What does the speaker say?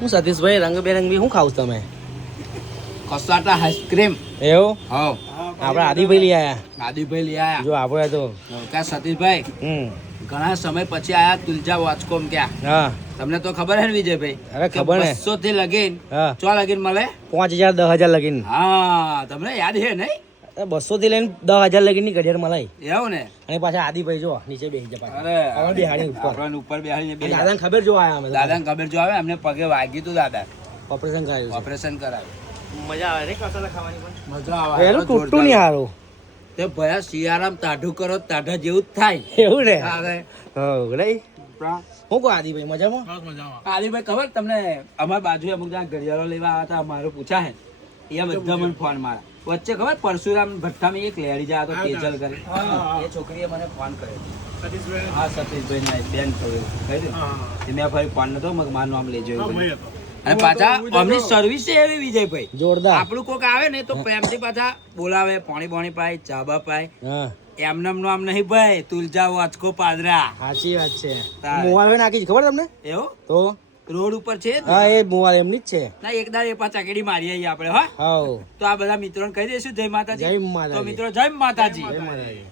હું સતીશભાઈ રંગબેરંગી શું ખાવ તમે? Cassata ice cream. એવું? હા. આપણે આદિભાઈ લઈ આયા. આદિભાઈ લઈ આયા. જો આપણે તો ત્યાં સતીશભાઈ ઘણા સમય પછી આયા તુલજા વોચકોમ ક્યાં. હા. તમને તો ખબર હે ને વિજયભાઈ? અરે ખબર ને. 200 થી લગીન હા. ચો લગીન મળે? 5000 10,000 લગીન. હા, તમને યાદ છે નહીં? 200 થી લઈને 10,000 લગીન ની ઘડિયાળ મલાઈ. એવું ને? અને પાછા આદિભાઈ જો નીચે બેસી જાય. અરે હવે બેહાડી ઉપર. આપણને ઉપર બેહાડીને બેસી દાદાને ખબર જો આયા અમે. દાદાને ખબર જો આવે એમને પગે વાગ્યું તું દાદા. ઓપરેશન કરાયું. ઓપરેશન કરાવ્યું. મજા આવે રે કસાલા ખાવાની પણ. મજા આવે. પેલું તૂટતું નહીં હારું. તે ભયા શિયાળામાં ટાઢું કરો ટાઢા જેવું જ થાય. એવું ને? અરે હો રે. હું કહું આદિભાઈ મજામાં? આદિભાઈ ખબર તમને અમારી બાજુ અમુક જણા ઘડિયાળો લેવા આવ્યા હતા મારું પૂછા હે એ બધા મને ફોન મારા વચ્ચે ખબર પરશુરામ ભઠ્ઠામાં એક લેડી જાય તો તેજલ કરી એ છોકરીએ મને ફોન કર્યો. હા સતીશભાઈ ના બેન કહી દઉં મેં ફરી ફોન નતો મારું નામ લેજો અને પાછા અમની સર્વિસ છે એવી વિજયભાઈ જોરદાર. આપણું કોક આવે ને તો પ્રેમથી પાછા બોલાવે પાણી પાય ચાબા પાય હા. એમનેમ નામ નહીં ભાઈ તુલજા વાચકો પાદરા. સાચી વાત છે. મોવાલ નાખી છે ખબર તમને? એવું તો રોડ ઉપર છે જ ને? હા એ મોવાલ એમની જ છે. ના એક દાડે એ પાછા ચકેડી મારી આવીએ આપણે. હા હાઉ. તો આ બધા મિત્રોને કહી દઈશું જય માતાજી. જય માતાજી. તો મિત્રો જય માતાજી. જય માતાજી.